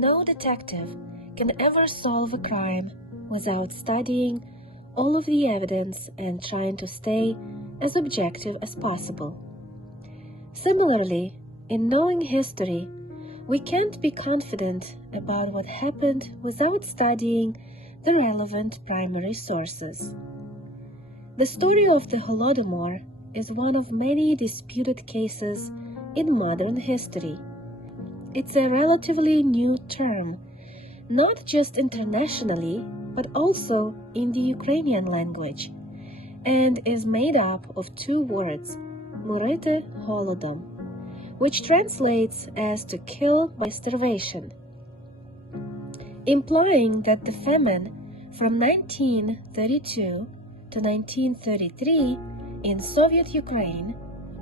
No detective can ever solve a crime without studying all of the evidence and trying to stay as objective as possible. Similarly, in knowing history, we can't be confident about what happened without studying the relevant primary sources. The story of the Holodomor is one of many disputed cases in modern history. It's a relatively new term, not just internationally, but also in the Ukrainian language, and is made up of two words, murite holodom, which translates as to kill by starvation, implying that the famine from 1932 to 1933 in Soviet Ukraine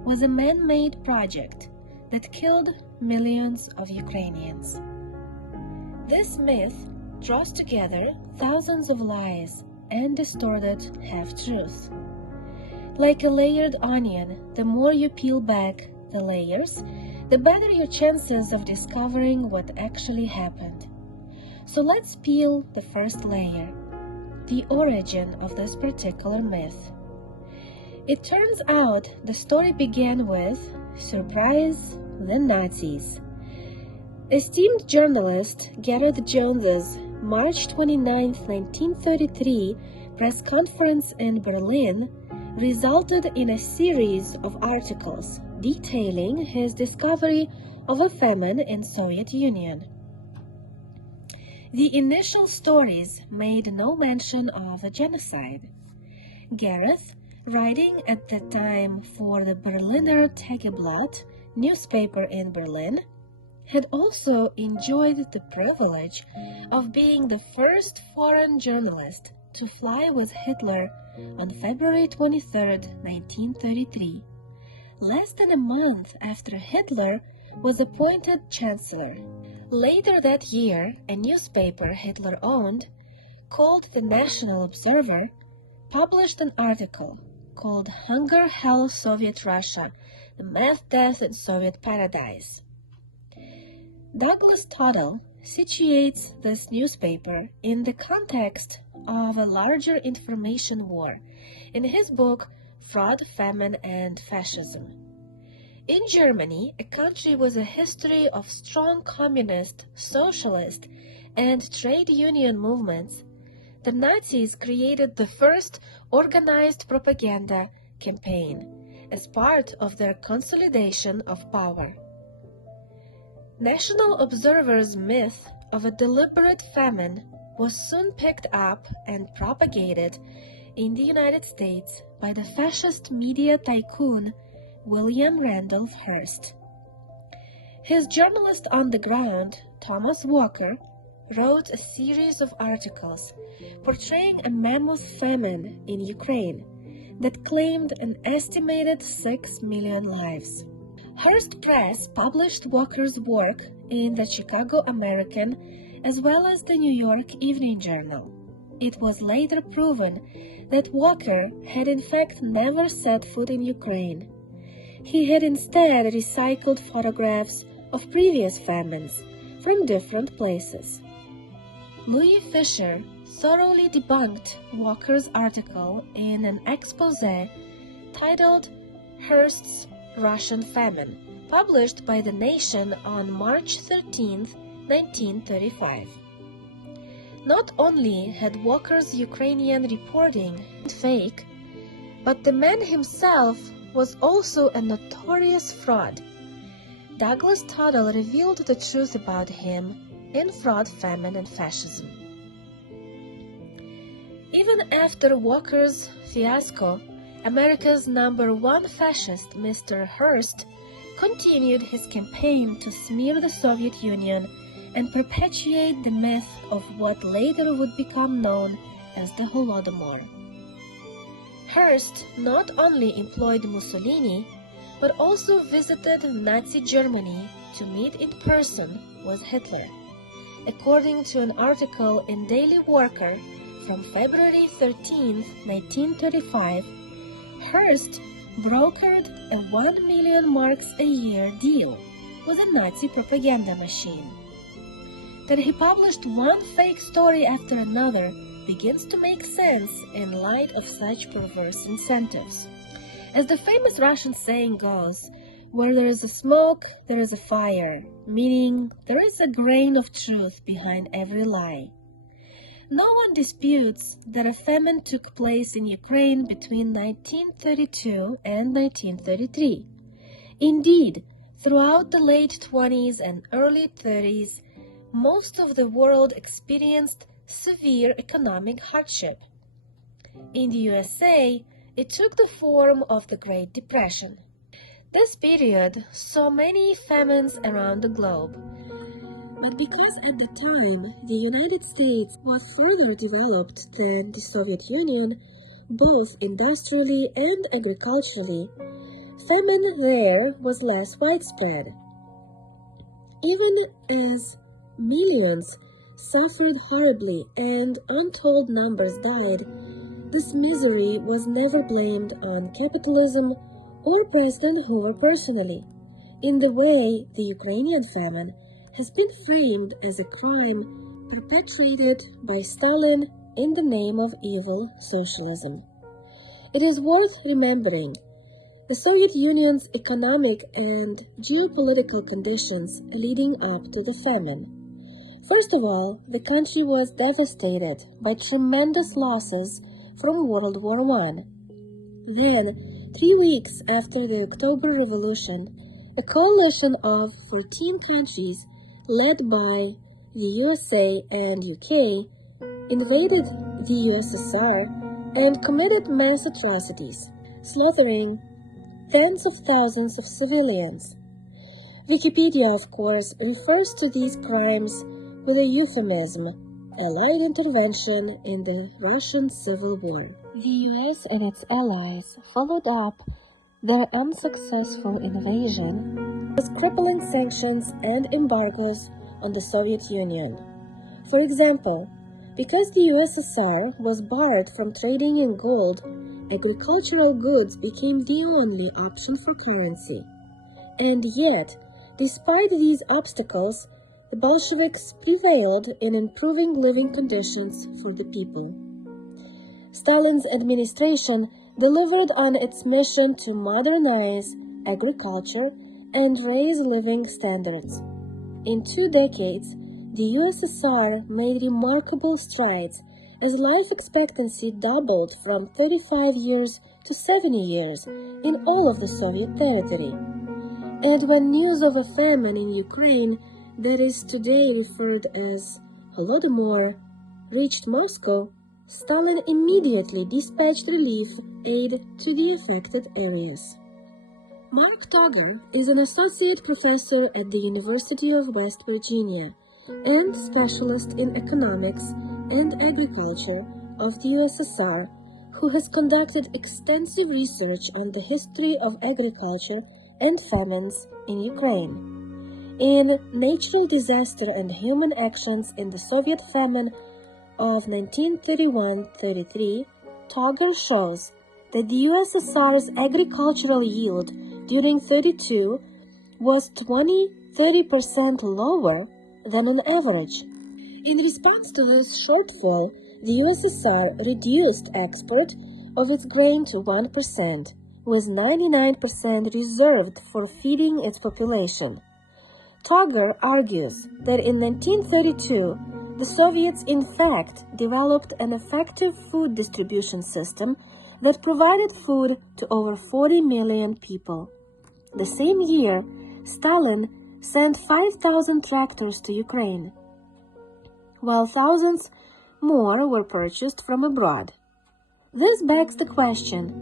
was a man-made project that killed millions of Ukrainians. This myth draws together thousands of lies and distorted half-truths. Like a layered onion, the more you peel back the layers, the better your chances of discovering what actually happened. So let's peel the first layer, the origin of this particular myth. It turns out the story began with, surprise, the Nazis. Esteemed journalist Gareth Jones's March 29, 1933 press conference in Berlin resulted in a series of articles detailing his discovery of a famine in Soviet Union. The initial stories made no mention of a genocide. Gareth, writing at the time for the Berliner Tageblatt newspaper in Berlin, had also enjoyed the privilege of being the first foreign journalist to fly with Hitler on February 23, 1933, less than a month after Hitler was appointed Chancellor. Later that year, a newspaper Hitler owned, called the National Observer, published an article called Hunger, Hell, Soviet Russia, the Math, Death, and Soviet Paradise. Douglas Tuttle situates this newspaper in the context of a larger information war in his book Fraud, Famine, and Fascism. In Germany, a country with a history of strong communist, socialist, and trade union movements, the Nazis created the first organized propaganda campaign as part of their consolidation of power. National Observer's myth of a deliberate famine was soon picked up and propagated in the United States by the fascist media tycoon William Randolph Hearst. His journalist on the ground, Thomas Walker, wrote a series of articles portraying a mammoth famine in Ukraine that claimed an estimated 6 million lives. Hearst Press published Walker's work in the Chicago American as well as the New York Evening Journal. It was later proven that Walker had in fact never set foot in Ukraine. He had instead recycled photographs of previous famines from different places. Louis Fisher thoroughly debunked Walker's article in an exposé titled Hearst's Russian Famine, published by The Nation on March 13, 1935. Not only had Walker's Ukrainian reporting been fake, but the man himself was also a notorious fraud. Douglas Tuttle revealed the truth about him in Fraud, Famine, and Fascism. Even after Walker's fiasco, America's #1 fascist, Mr. Hearst, continued his campaign to smear the Soviet Union and perpetuate the myth of what later would become known as the Holodomor. Hearst not only employed Mussolini, but also visited Nazi Germany to meet in person with Hitler. According to an article in Daily Worker from February 13, 1935, Hearst brokered a 1 million marks a year deal with a Nazi propaganda machine. that he published one fake story after another begins to make sense in light of such perverse incentives. As the famous Russian saying goes, where there is a smoke, there is a fire, meaning there is a grain of truth behind every lie. No one disputes that a famine took place in Ukraine between 1932 and 1933. Indeed, throughout the late 20s and early 30s, most of the world experienced severe economic hardship. In the USA, it took the form of the Great Depression. This period saw many famines around the globe. But because at the time the United States was further developed than the Soviet Union, both industrially and agriculturally, famine there was less widespread. Even as millions suffered horribly and untold numbers died, this misery was never blamed on capitalism or President Hoover personally, in the way the Ukrainian famine has been framed as a crime perpetrated by Stalin in the name of evil socialism. It is worth remembering the Soviet Union's economic and geopolitical conditions leading up to the famine. First of all, the country was devastated by tremendous losses from World War I. Then, 3 weeks after the October Revolution, a coalition of 14 countries led by the USA and UK invaded the USSR and committed mass atrocities, slaughtering tens of thousands of civilians. Wikipedia, of course, refers to these crimes with a euphemism, Allied intervention in the Russian Civil War. The US and its allies followed up their unsuccessful invasion with crippling sanctions and embargoes on the Soviet Union. For example, because the USSR was barred from trading in gold, agricultural goods became the only option for currency. And yet, despite these obstacles, the Bolsheviks prevailed in improving living conditions for the people. Stalin's administration delivered on its mission to modernize agriculture and raise living standards. In 2 decades, the USSR made remarkable strides as life expectancy doubled from 35 years to 70 years in all of the Soviet territory. And when news of a famine in Ukraine that is today referred as Holodomor reached Moscow, Stalin immediately dispatched relief aid to the affected areas. Mark Togger is an associate professor at the University of West Virginia and specialist in economics and agriculture of the USSR, who has conducted extensive research on the history of agriculture and famines in Ukraine. In Natural Disaster and Human Actions in the Soviet Famine of 1931-33, Togger shows that the USSR's agricultural yield during 32 was 20-30% lower than on average. In response to this shortfall, the USSR reduced export of its grain to 1%, with 99% reserved for feeding its population. Togger argues that in 1932, the Soviets in fact developed an effective food distribution system that provided food to over 40 million people. The same year, Stalin sent 5,000 tractors to Ukraine, while thousands more were purchased from abroad. This begs the question,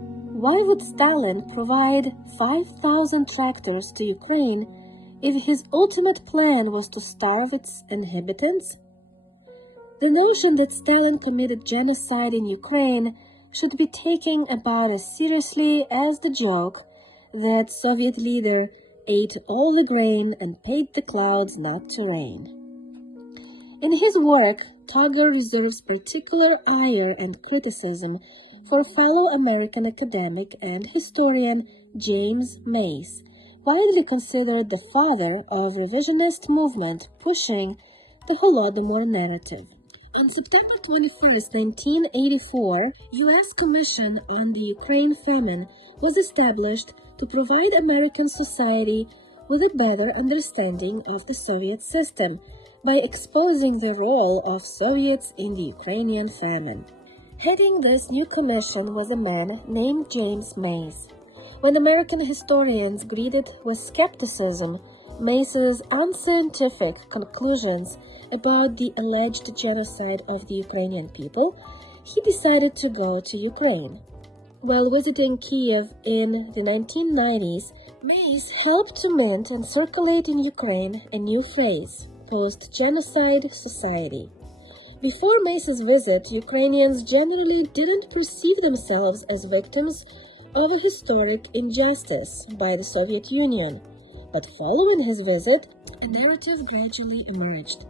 why would Stalin provide 5,000 tractors to Ukraine if his ultimate plan was to starve its inhabitants? The notion that Stalin committed genocide in Ukraine should be taken about as seriously as the joke that Soviet leader ate all the grain and paid the clouds not to rain. In his work, Togger reserves particular ire and criticism for fellow American academic and historian James Mace, widely considered the father of revisionist movement pushing the Holodomor narrative. On September 21, 1984, U.S. Commission on the Ukraine Famine was established to provide American society with a better understanding of the Soviet system by exposing the role of Soviets in the Ukrainian famine. Heading this new commission was a man named James Mays. When American historians greeted with skepticism Mays's unscientific conclusions about the alleged genocide of the Ukrainian people, he decided to go to Ukraine. While visiting Kiev in the 1990s, Mays helped to mint and circulate in Ukraine a new phrase, post-genocide society. Before Mays's visit, Ukrainians generally didn't perceive themselves as victims of a historic injustice by the Soviet Union. But following his visit, a narrative gradually emerged.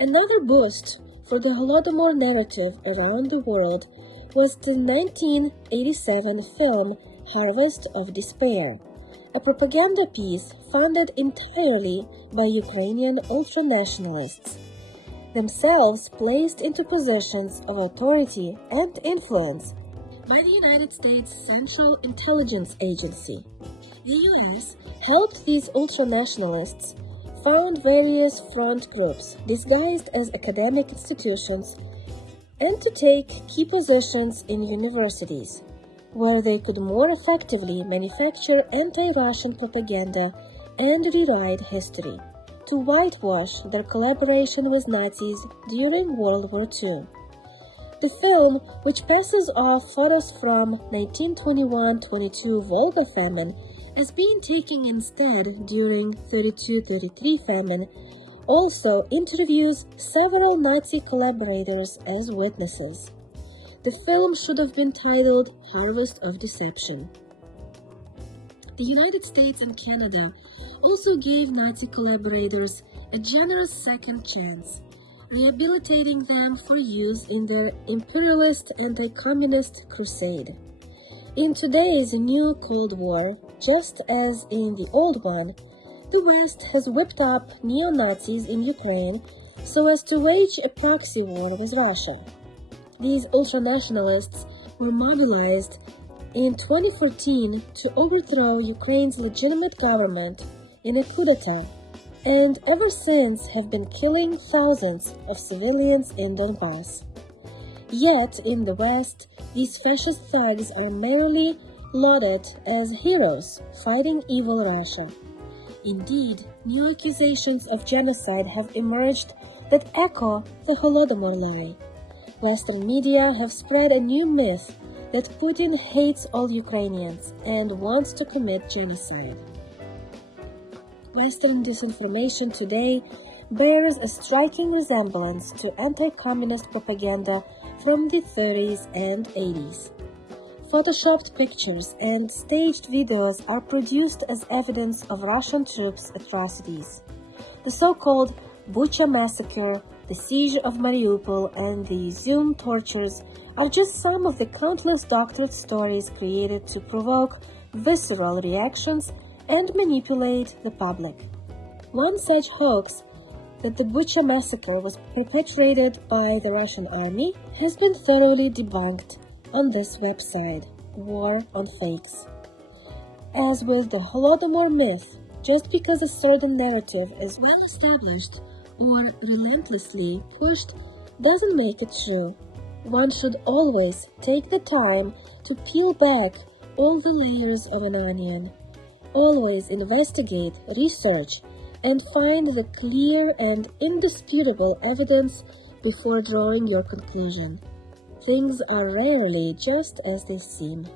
Another boost for the Holodomor narrative around the world was the 1987 film Harvest of Despair, a propaganda piece funded entirely by Ukrainian ultranationalists, themselves placed into positions of authority and influence by the United States Central Intelligence Agency. The U.S. helped these ultranationalists found various front groups disguised as academic institutions and to take key positions in universities, where they could more effectively manufacture anti-Russian propaganda and rewrite history, to whitewash their collaboration with Nazis during World War II. The film, which passes off photos from 1921-22 Volga famine as being taken instead during 32-33 famine, also interviews several Nazi collaborators as witnesses. The film should have been titled Harvest of Deception. The United States and Canada also gave Nazi collaborators a generous second chance, rehabilitating them for use in their imperialist anti-communist crusade. In today's new Cold War, just as in the old one, the West has whipped up neo-Nazis in Ukraine so as to wage a proxy war with Russia. These ultranationalists were mobilized in 2014 to overthrow Ukraine's legitimate government in a coup d'etat, and ever since have been killing thousands of civilians in Donbass. Yet, in the West, these fascist thugs are merely lauded as heroes fighting evil Russia. Indeed, new accusations of genocide have emerged that echo the Holodomor lie. Western media have spread a new myth that Putin hates all Ukrainians and wants to commit genocide. Western disinformation today bears a striking resemblance to anti-communist propaganda from the 30s and 80s. Photoshopped pictures and staged videos are produced as evidence of Russian troops' atrocities. The so-called Bucha massacre, the siege of Mariupol, and the Zoom tortures are just some of the countless doctored stories created to provoke visceral reactions and manipulate the public. One such hoax, that the Bucha massacre was perpetrated by the Russian army, has been thoroughly debunked on this website, War on Fakes. As with the Holodomor myth, just because a certain narrative is well established or relentlessly pushed doesn't make it true. One should always take the time to peel back all the layers of an onion. Always investigate, research, and find the clear and indisputable evidence before drawing your conclusion. Things are rarely just as they seem.